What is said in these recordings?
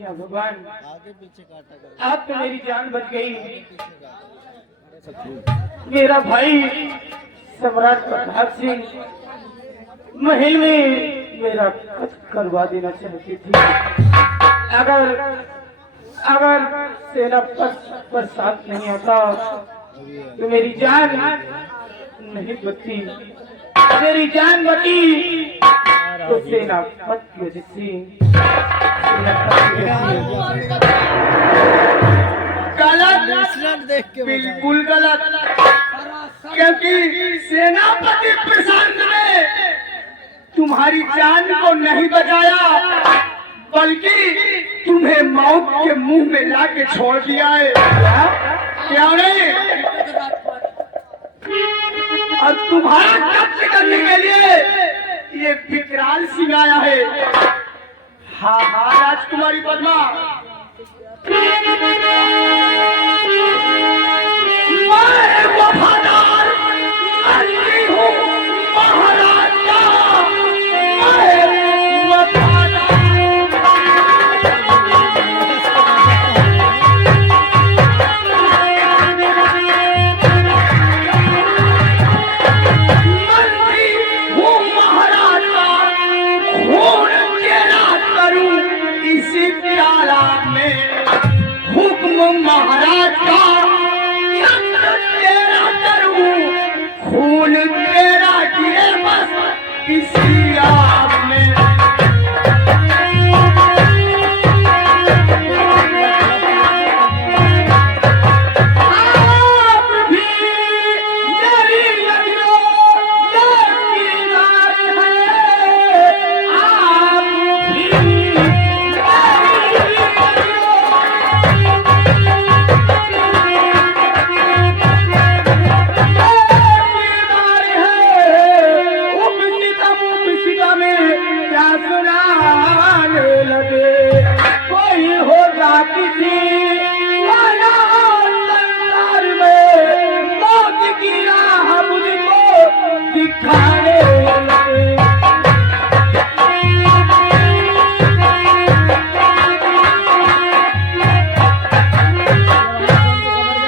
क्या भगवान, आगे पीछे काटा आप तो मेरी जान बच गई। मेरा भाई सम्राट प्रताप सिंह महल में मेरा कत्ल करवा देना चाहती थी। अगर सेना पर साथ नहीं आता तो मेरी जान नहीं बची। मेरी जान बची तो सेना पत की वजह से गलत देख के बिल्कुल गलत, क्योंकि सेनापति प्रशांत ने तुम्हारी जान को नहीं बचाया, बल्कि तुम्हें मौत के मुंह में लाके छोड़ दिया है। क्या नहीं? और तुम्हारा कब्ज करने के लिए ये विकराल सिंह आया है। हाँ हाँ राजकुमारी पद्मा, मैं वफादार मंत्री हूँ महाराज का। मैं वफादार मंत्री हूँ महाराज का। खून तेरा करूँ इसी प्याला में, हुक्म महाराज का तेरा करूं, खून तेरा गिरे बस इसी आग में। आप भी मेरी नदियों के किनारे हैं। आप भी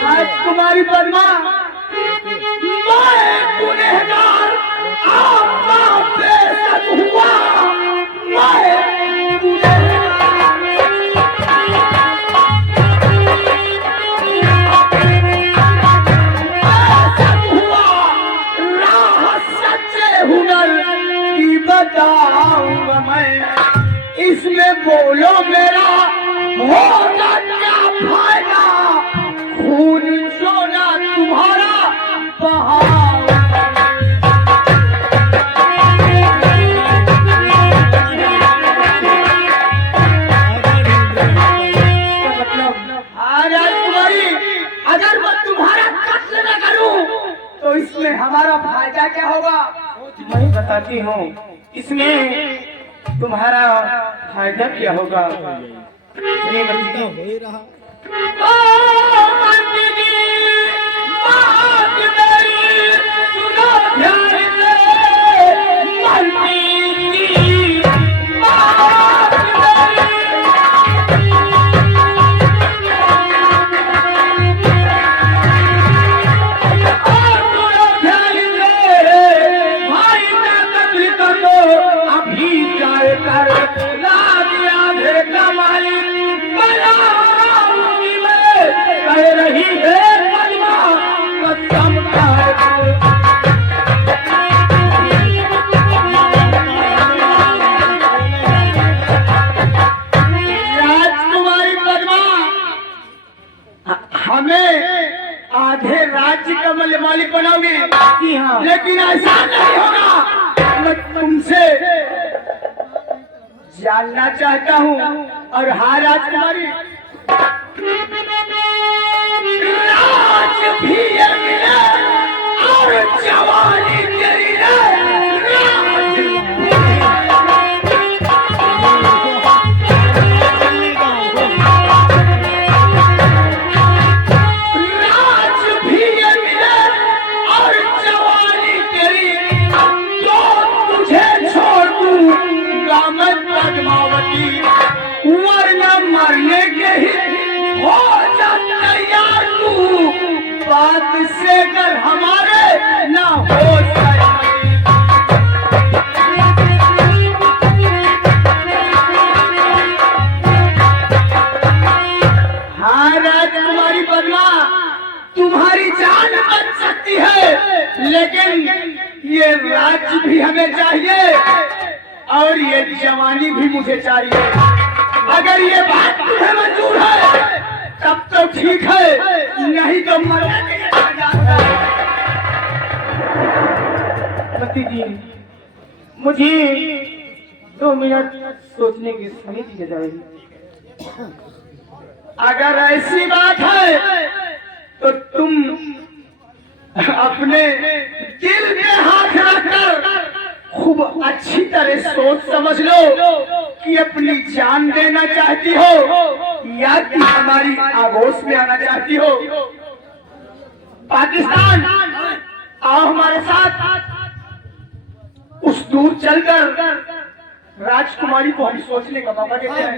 राजकुमारी पद्मा, मैं गुनहगार आपका बेइज्जत हुआ। मैं सच्चे हुनर की बताऊंगा मैं। इसमें बोलो मेरा होगा क्या फायदा? खून सोना तुम्हारा बहाऊंगा। राजकुमारी, अगर मैं तुम्हारा कत्ल न करूं तो इसमें हमारा फायदा क्या होगा? मैं बताती हूँ इसमें तुम्हारा फायदा क्या होगा। श्रीमती हो ही रहा। आधे राज्य का मालिक बनाओगे। हाँ। लेकिन ऐसा नहीं होगा। मैं तुमसे जानना चाहता हूँ। और हाँ राजकुमारी, राज भी ये मिले और जवानी तेरी पद्मावती वरना मरने के ही हो जा तैयार तू, बात से अगर हमारे ना हो जाए। हाँ राजकुमारी पद्मा, तुम्हारी जान बच सकती है, लेकिन ये राज्य भी हमें चाहिए और ये जवानी भी मुझे चाहिए। अगर ये बात तुम्हें मंजूर है तब तो ठीक है, नहीं तो मरने के लिए तैयार है। पति जी, मुझे 2 मिनट सोचने की समय दी जाएगी। अगर ऐसी बात है तो तुम अपने दिल में हाथ रखकर खूब अच्छी तरह सोच समझ लो कि अपनी जान देना चाहती हो या कि हमारी आगोश में आना चाहती हो। पाकिस्तान आओ हमारे साथ, उस दूर चलकर राजकुमारी को हम सोचने का मौका देते हैं।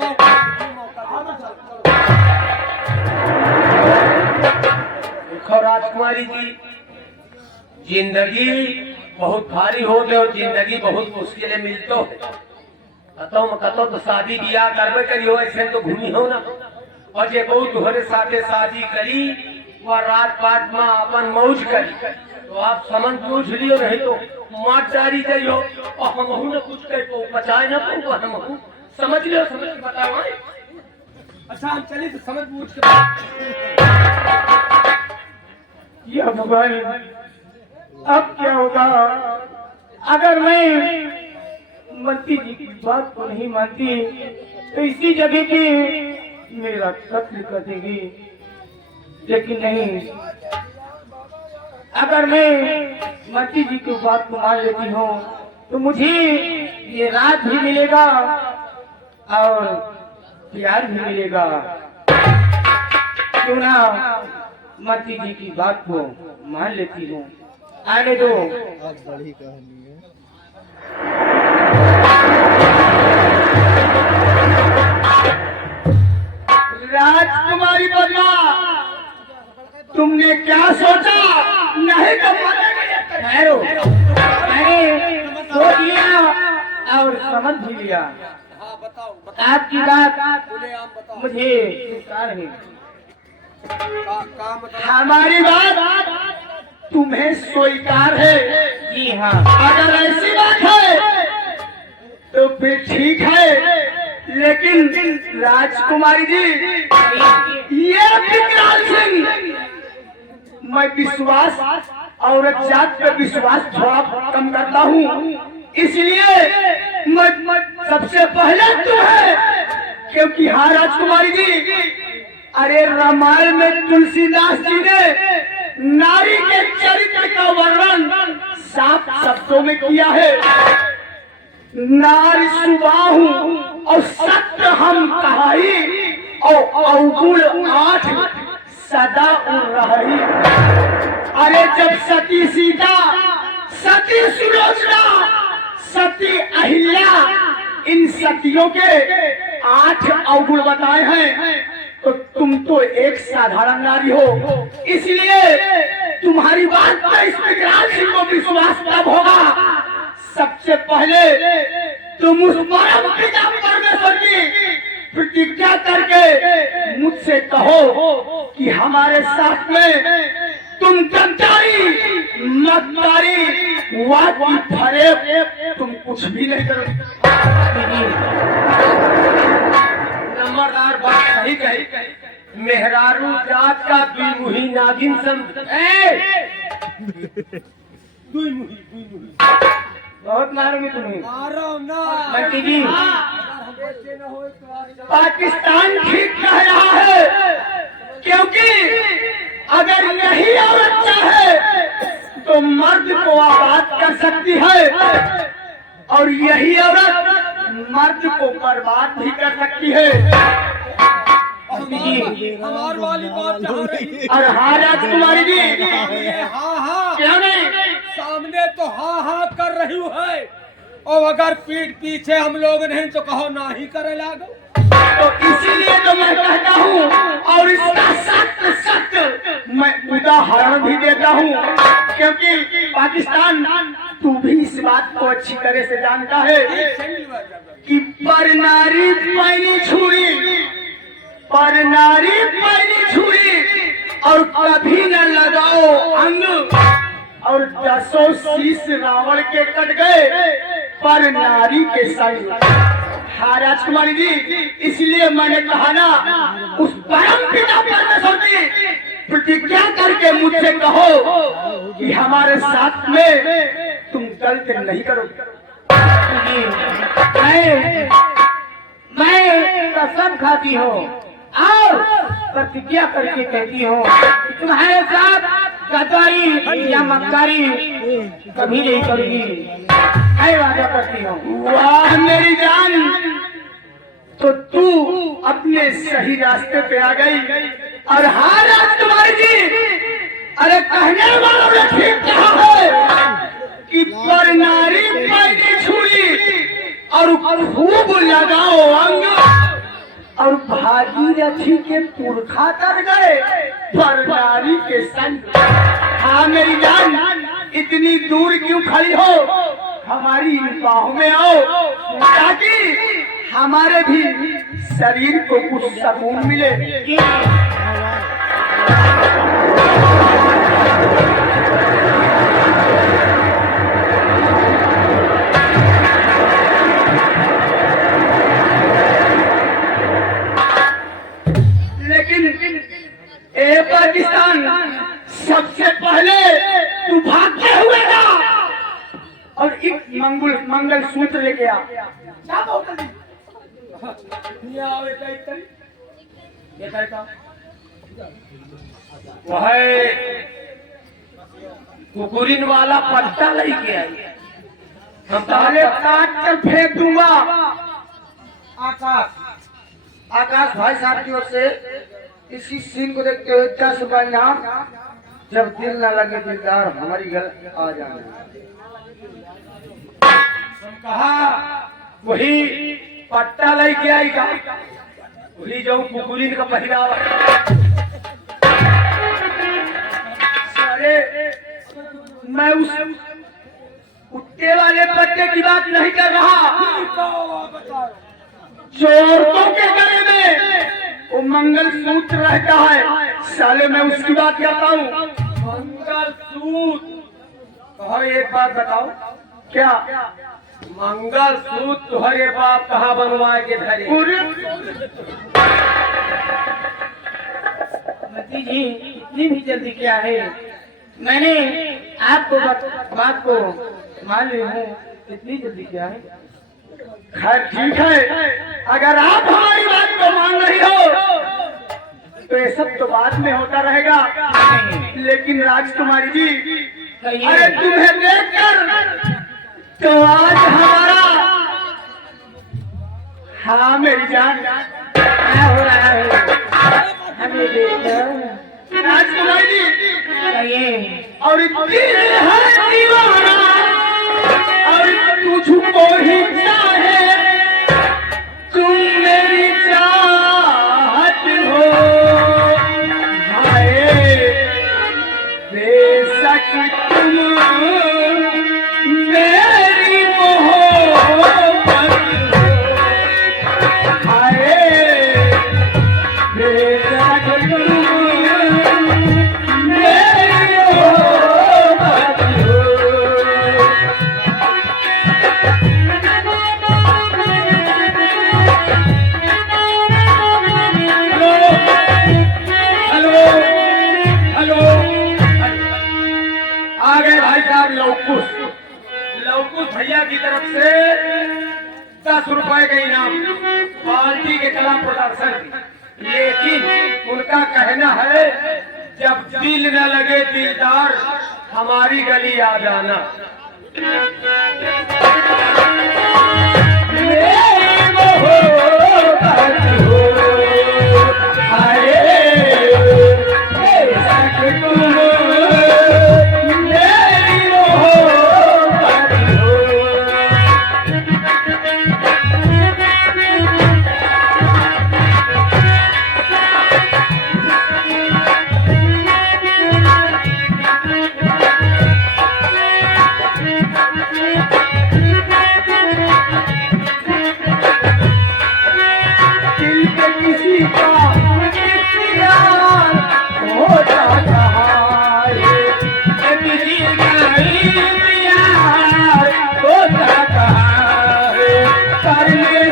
देखो राजकुमारी जी, जिंदगी बहुत भारी हो गए और जिंदगी बहुत मुश्किलें मिलतो है। कतो तो शादी ब्याह करबे करी हो, ऐसे तो घूमी हो ना। और जे बहुत तुहरे साथे शादी करी वह रात पात में अपन मौज करी, तो आप समझ पूछ लियो, नहीं तो मार डारी जाइयो और हम न कुछ कर को बचाए न को हम समझ लियो, समझ के बताओ। अच्छा हम चलिए तो समझ पूछ के या भगवान, अब क्या होगा अगर मैं मंत्री जी की बात को नहीं मानती तो इसी जगह की मेरा कत्ल कर देगी। लेकिन नहीं, अगर मैं मंत्री जी की बात को मान लेती हूँ तो मुझे ये राज भी मिलेगा और प्यार भी मिलेगा। क्यों ना मंत्री जी की बात को मान लेती हूँ। आने दो। बड़ी कहानी है। राजकुमारी पद्मा, तुमने क्या सोचा? नहीं तो ठहरो, मैंने सोच लिया और समझ भी लिया। आपकी बात मुझे स्वीकार है। हमारी बात तुम्हें स्वीकार है। जी हाँ। अगर ऐसी बात है तो फिर ठीक है, लेकिन राजकुमारी जी, ये विकराल सिंह, मैं विश्वास औरत जात पे विश्वास थोड़ा कम करता हूँ, इसलिए मैं सबसे पहले तुम्हें, क्योंकि हाँ राजकुमारी जी, अरे रामायण में तुलसीदास जी ने नारी के चरित्र का वर्णन साफ शब्दों में किया है। नारी सुबाहु और सत्य हम कहाई और अवगुण 8 सदा उड़ रही। अरे जब सती सीता, सती सुलोचना, सती अहिल्या, इन सतियों के 8 अवगुण बताए हैं, तो तुम तो एक साधारण नारी हो, इसलिए तुम्हारी बात पर इस विकराल सिंह को विश्वास तब होगा सबसे पहले तुम उस परम पिता परमेश्वर की प्रतिज्ञा करके मुझसे कहो कि हमारे साथ में तुम गद्दारी, मक्कारी, वादी फरेब तुम कुछ भी नहीं करोगे। नंबरदार बात सही कही। मेहरारू जात का दुई नागिन समझ। बहुत मारूंगी तुम्हें। मंत्री जी, पाकिस्तान ठीक कह रहा है, क्योंकि अगर यही औरत चाहे तो मर्द को आबाद कर सकती है और यही औरत मर्द को बर्बाद भी कर सकती है। हमार वाली बात जहाँ रही। और हाँ राजकुमारी जी, हाँ हाँ क्यों नहीं? सामने तो हाँ हाँ कर रही है, और अगर पीठ पीछे हम लोग नहीं तो कहो ना ही करे लागो। तो इसीलिए तो मैं कहता हूँ, और इसका सख्त सख्त मैं उदाहरण भी देता हूँ, क्योंकि पाकिस्तान तू भी इस बात को अच्छी तरह से जानता है कि पर नारी पैनी छुरी, पर नारी पैनी छुरी, और कभी न लगाओ अंग, और 10 शीश रावण के कट गए पर नारी के संग। हाँ राजकुमारी जी, इसलिए मैंने कहा ना, उस परम पिता परमेश्वर की प्रतिज्ञा करके मुझसे कहो कि हमारे साथ में तुम गलत नहीं करोगे। मैं कसम खाती हूँ और प्रतिज्ञा करके कहती हूँ तुम्हारे साथ गद्दारी या मक्कारी कभी नहीं करूंगी, मैं वादा करती हूँ। वाह मेरी जान, तो तू अपने सही रास्ते पे आ गई। और हाँ राजकुमारी जी, अरे कहने वालों ने ठीक कहा है कि पर नारी पैनी छुरी और खूब लगाओ अंग, और भागीरथी के पुरखा कर गए पर नारी के संग। हाँ मेरी जान, इतनी दूर क्यों खड़ी हो, हमारी बाहों में आओ, ताकि हमारे भी शरीर को कुछ सुकून मिले। लेकिन ए पाकिस्तान, सबसे पहले तू भागते हुए जा और एक मंगल सूत्र लेके आ। वह कुकुरिन वाला पट्टा लेके आई, हम साले काट कर फेंक दूंगा। आकाश भाई साहब की ओर से इसी सीन को देखते हुए 10 रुपए इनाम। जब दिल न लगे दिलदार, हमारी गल आ जाना। कहा वही पट्टा लेके आएगा, वही जो कुकुरिन का पहनावा। साले मैं उस कुत्ते वाले पट्टे की बात नहीं कर रहा, जो औरतों के गले में वो मंगल सूत्र रहता है, साले मैं उसकी बात करता हूँ। मंगल सूत्र कहो, एक बात बताओ, क्या मंगल सूत्र तुम्हारे बाप कहाँ बनवाए के धरे? मती जी, इतनी भी जल्दी क्या है? मैंने आपको बात को मान ली हूँ, इतनी जल्दी क्या है? खैर ठीक है, अगर आप हमारी बात को मान रही हो तो ये सब तो बाद में होता रहेगा। लेकिन राजकुमारी जी, अरे तुम्हें देखकर तो आज हमारा, हाँ मेरी जान, क्या हो रहा है? हमें देखकर राजकुमारी जी, कहिए। और दिल है दीवाना और तुझको ही चाहे, तुम मेरी चाहत हो। हाय बेशक तुम मेरी मोहब्बत हो। हाय बेशक तुम मेरी मोहब्बत हो। हेलो हेलो, आ गए भाई साहब लवकुश। लवकुश भैया की तरफ से 10 रुपए का इनाम, पार्टी के खिलाफ प्रदर्शन। लेकिन उनका कहना है जब दिल न लगे दिलदार, हमारी गली आ जाना। मेरी मोहब्बत हो, हाय बेशक तुम मेरी मोहब्बत हो।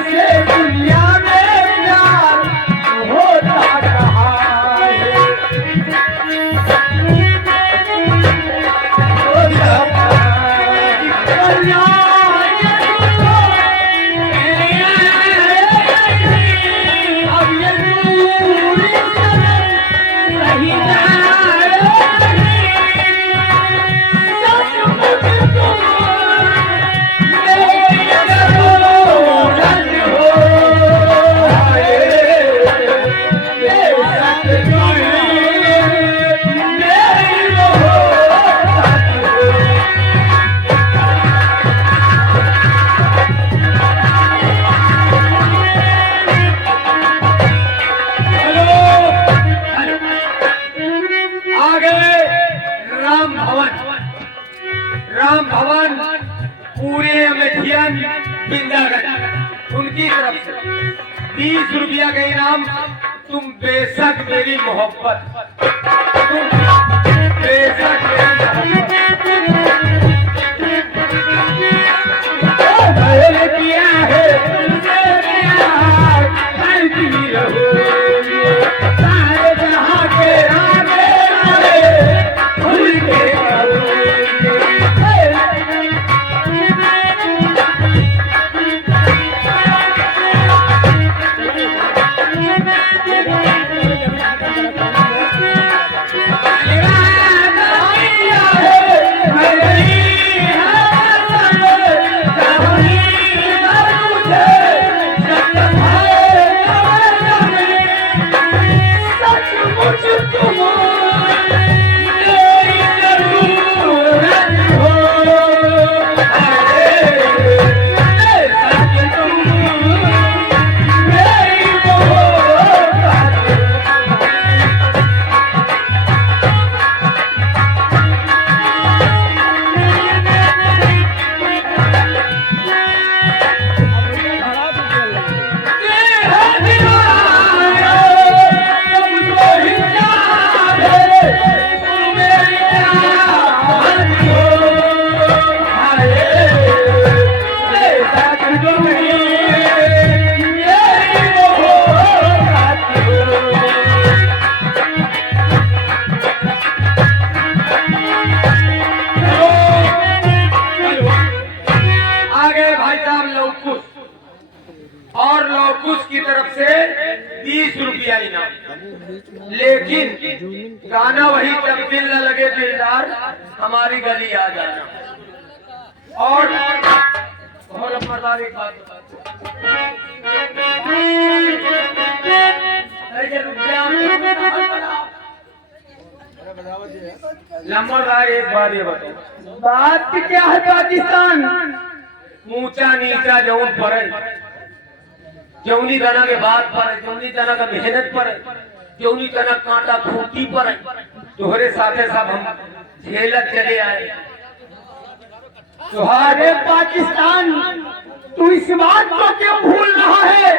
से दुनिया में प्यार होता रहा है। अब ये दूरी नहीं राम भवन पूरे अमेठियन बिंदागढ़ उनकी तरफ से 20 रुपया का इनाम। तुम बेशक मेरी मोहब्बत, तुम बेशक मेरी मोहब्बत किया है तुमसे प्यार, करती रहोगे सारे जहां के आगे खुल के और लौकुश की तरफ से 20 रुपया इनाम। लेकिन गाना वही, जब दिल न लगे दिलदार हमारी गली आ जाना। और नंबरदार एक बात नंबरदार एक बात ये बताओ, बात क्या है पाकिस्तान? ऊंचा नीचा जौन पर जौनी तना के बात पर, जौनी तना का मेहनत पर, जौनी तना कांटा खूंटी पर तोहरे साथे सब हम झेलत चले आए। तुम्हारे पाकिस्तान, तू इस बात को क्यों भूल रहा है?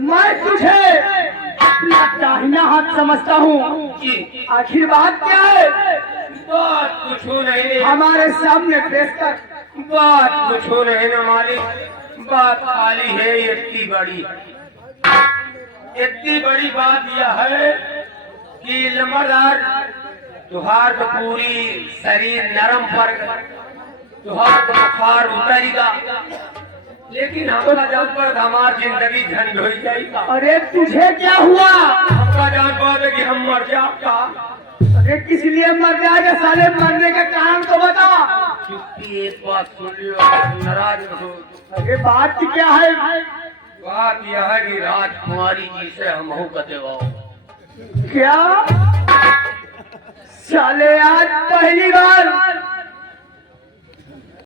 मैं तुझे अपना दाहिना हाथ समझता हूँ। आखिर बात क्या है? बात कुछ नहीं, हमारे सामने पेश कर। बात कुछ नहीं न मालिक, बात खाली है इतनी बड़ी बात यह है कि नंबरदार तुहार तो पूरी शरीर नरम पर, तुहार तो बुखार उतरेगा, लेकिन हमका जान पर हमारी जिंदगी झंड हो जाएगा। अरे तुझे क्या हुआ? हमका जान पाते कि हम मर जाएगा। अरे किस लिए मर जाएगा साले? मरने का कारण तो बता। चुप्पी, एक बात सुन लियो, नाराज न हो। अरे बात क्या है? बात यह है कि राजकुमारी जी से हम हो कते क्या साले आज पहली बार